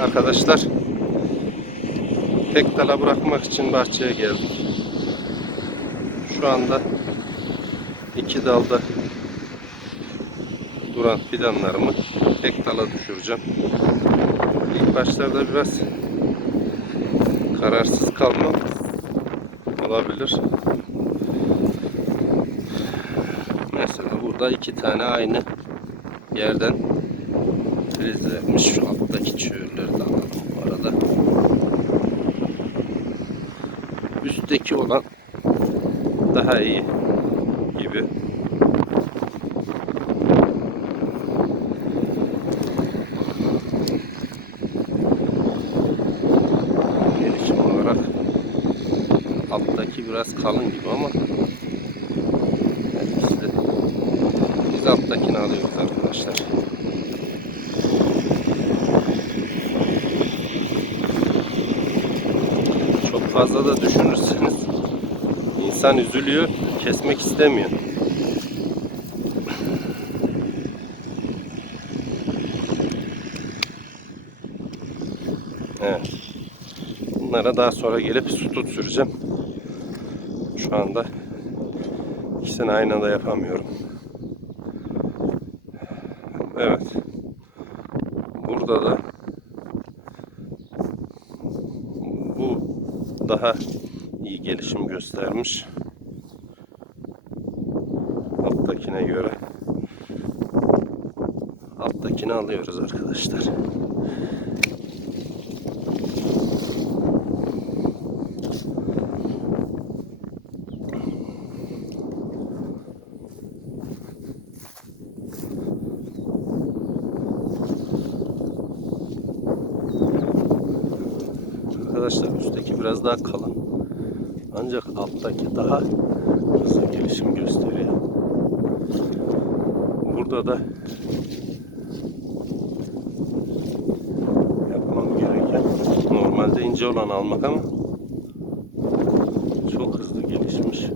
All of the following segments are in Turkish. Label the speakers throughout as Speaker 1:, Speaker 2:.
Speaker 1: Arkadaşlar tek dala bırakmak için bahçeye geldik. Şu anda iki dalda duran fidanlarımı tek dala düşüreceğim. İlk başlarda biraz kararsız kalmam olabilir. Mesela burada iki tane aynı yerden filizlenmiş. Şu alttaki çığırları da alalım bu arada. Üstteki olan daha iyi gibi. Gelişim olarak alttaki biraz kalın gibi ama biz de biz alttakini alıyoruz arkadaşlar. Çok fazla da düşünürseniz insan üzülüyor, kesmek istemiyor. Evet. Bunlara daha sonra gelip su tut süreceğim. Şu anda ikisini aynı anda yapamıyorum. Evet. Burada da bu daha iyi gelişim göstermiş. Alttakine göre. Alttakini alıyoruz arkadaşlar. Arkadaşlar üstteki biraz daha kalın. Ancak alttaki daha hızlı gelişim gösteriyor. Burada da yapmam gereken normalde ince olan almak ama çok hızlı gelişmiş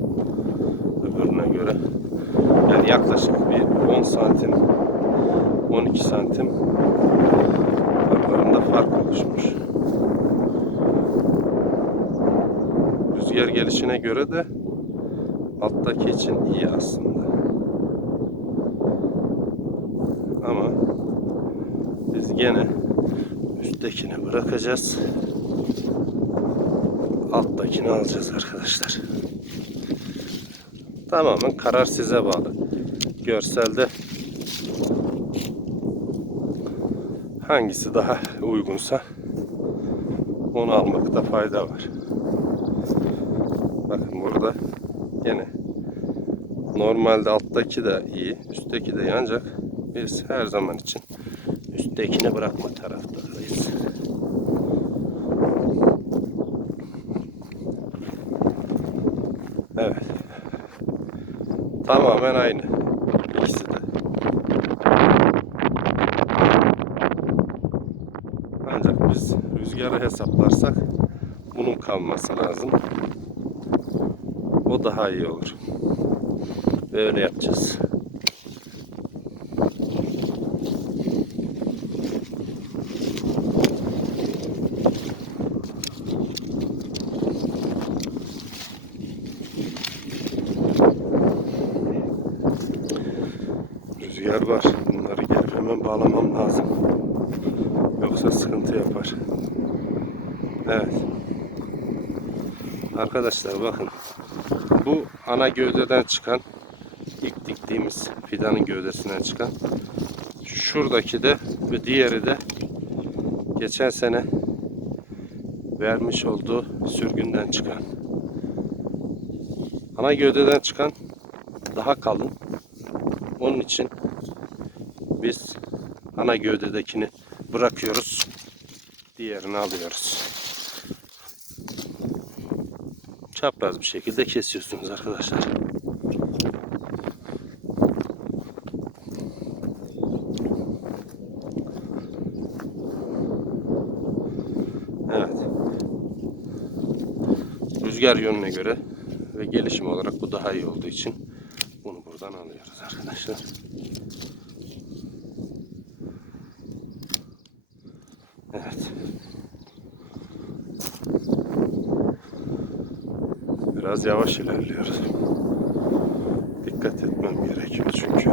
Speaker 1: öbürüne göre. Yani yaklaşık bir 10 santim 12 santim aralarında fark oluşmuş. Rüzgar gelişine göre de alttaki için iyi aslında. Ama biz gene üsttekini bırakacağız. Alttakini alacağız arkadaşlar. Tamamen karar size bağlı. Görselde hangisi daha uygunsa onu almakta fayda var. Bakın burada yine normalde alttaki de iyi, üstteki de iyi ancak biz her zaman için üsttekini bırakma taraftarıyız. Evet. Tamamen aynı. İkisi de. Ancak biz rüzgarı hesaplarsak bunun kalması lazım. O daha iyi olur. Ve öyle yapacağız. Rüzgar var. Bunları gelip hemen bağlamam lazım. Yoksa sıkıntı yapar. Evet. Arkadaşlar bakın. Bu ana gövdeden çıkan ilk diktiğimiz fidanın gövdesinden çıkan. Şuradaki de ve diğeri de geçen sene vermiş olduğu sürgünden çıkan. Ana gövdeden çıkan daha kalın. Onun için biz ana gövdedekini bırakıyoruz diğerini alıyoruz çapraz bir şekilde kesiyorsunuz arkadaşlar. Evet. Rüzgar yönüne göre ve gelişim olarak bu daha iyi olduğu için bunu buradan alıyoruz arkadaşlar. Evet. Biraz yavaş ilerliyoruz. Dikkat etmem gerekiyor çünkü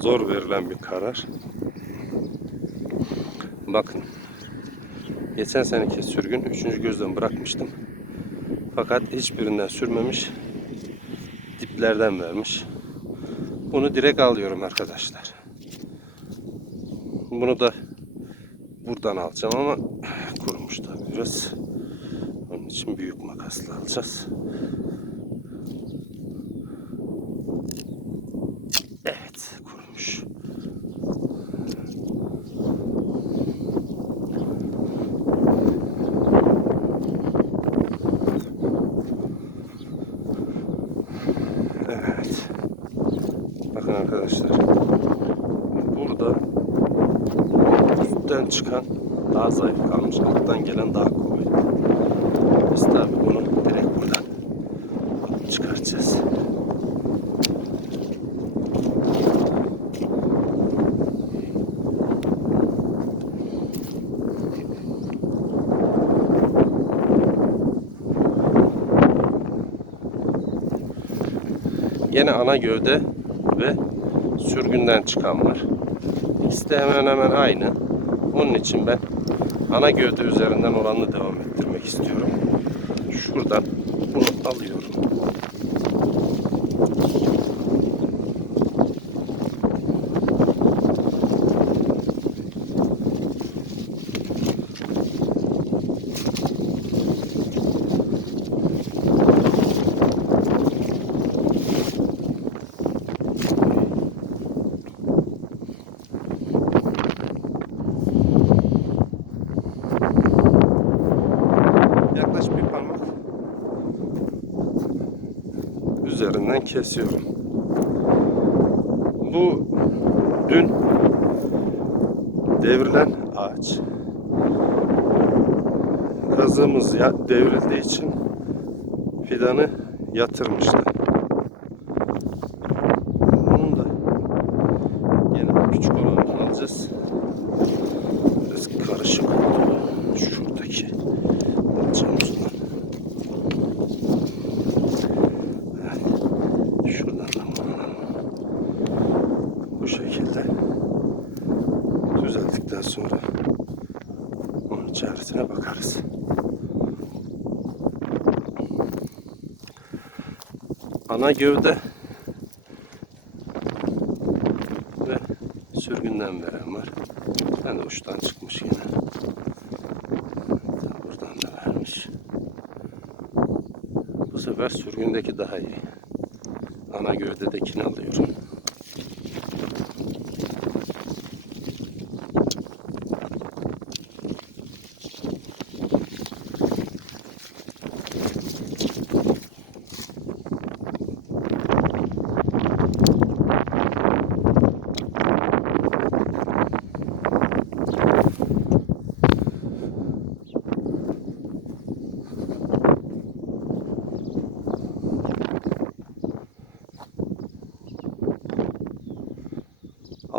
Speaker 1: zor verilen bir karar. Bakın. Geçen seneki sürgün 3. gözden bırakmıştım. Fakat hiçbirinden sürmemiş. Diplerden vermiş. Bunu direkt alıyorum arkadaşlar. Bunu da buradan alacağım ama kurumuş tabii biraz. İçin büyük makasla alacağız. Evet kurumuş. Evet. Bakın arkadaşlar. Burada üstten çıkan daha zayıf kalmış. Alttan gelen daha kuvvetli. Biz tabi bunu direkt buradan çıkartacağız. Yine ana gövde ve sürgünden çıkan var. İkisi de hemen hemen aynı. Onun için ben ana gövde üzerinden olanı devam ettirmek istiyorum. Şuradan bunu alıyorum. Yaklaş bir parmak. Üzerinden kesiyorum. Bu dün devrilen ağaç. Kazığımız devrildiği için fidanı yatırmıştı. Bunun da yine küçük olanını alacağız. Biraz karışık oldu. Şuradaki alacağımız olan. Evet. Şuradan da bunu alalım. Bu şekilde düzeldikten sonra onun çaresine bakarız. Ana gövde ve sürgünden veren var. Ben de uçtan çıkmış yine. Buradan da vermiş. Bu sefer sürgündeki daha iyi. Ana gövdedekini alıyorum.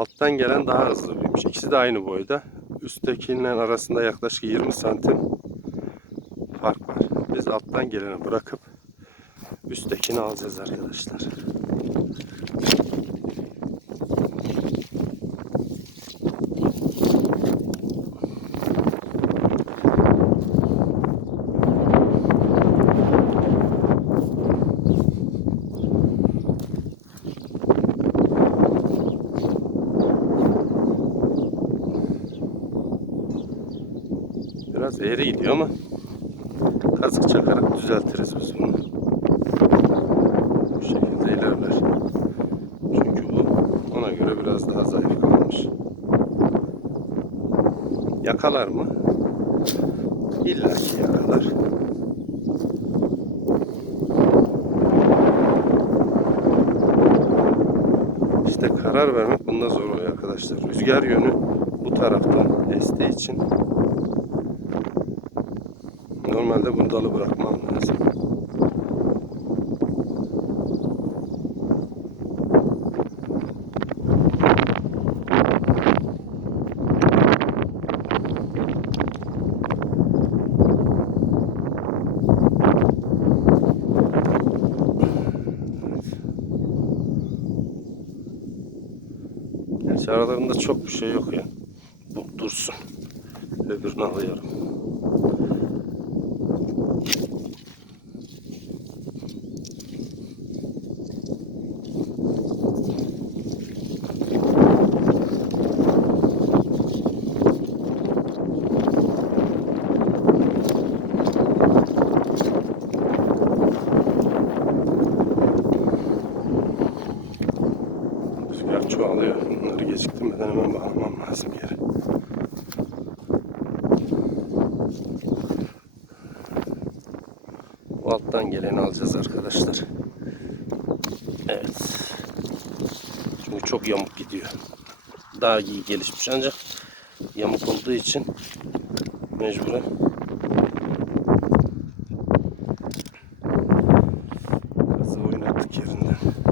Speaker 1: Alttan gelen daha hızlı büyümüş. İkisi de aynı boyda. Üsttekinin arasında yaklaşık 20 santim fark var. Biz alttan geleni bırakıp üsttekini alacağız arkadaşlar. Biraz eğri gidiyor ama kazık çakarak düzeltiriz biz bunu. Bu şekilde ilerler. Çünkü bu ona göre biraz daha zayıf kalmış. Yakalar mı? İlla ki yakalar. İşte karar vermek bunda zor oluyor arkadaşlar. Rüzgar yönü bu taraftan estiği için Normalde bunu dalı bırakmam lazım. Gerçi aralarında çok bir şey yok ya. Bu dursun. Öbürünü alıyorum. çoğalıyor. Bunları geciktirmeden hemen bağlamam lazım yere. Bu alttan geleni alacağız arkadaşlar. Evet. Çünkü çok yamuk gidiyor. Daha iyi gelişmiş ancak yamuk olduğu için mecburen kazı oynattık yerinden.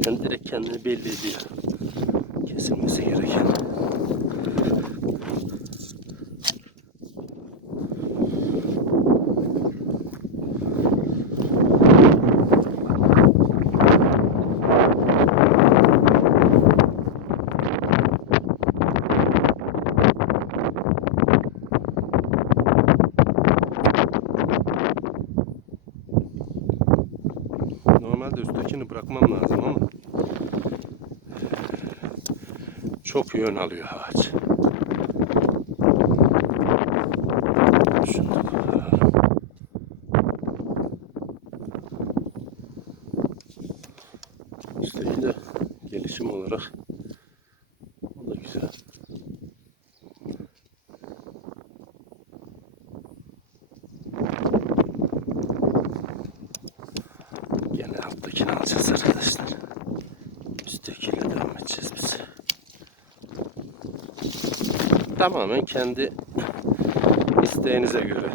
Speaker 1: Zaten direkt kendini belli ediyor. Çok yön alıyor ağaç. İşte yine gelişim olarak Tamamen kendi isteğinize göre.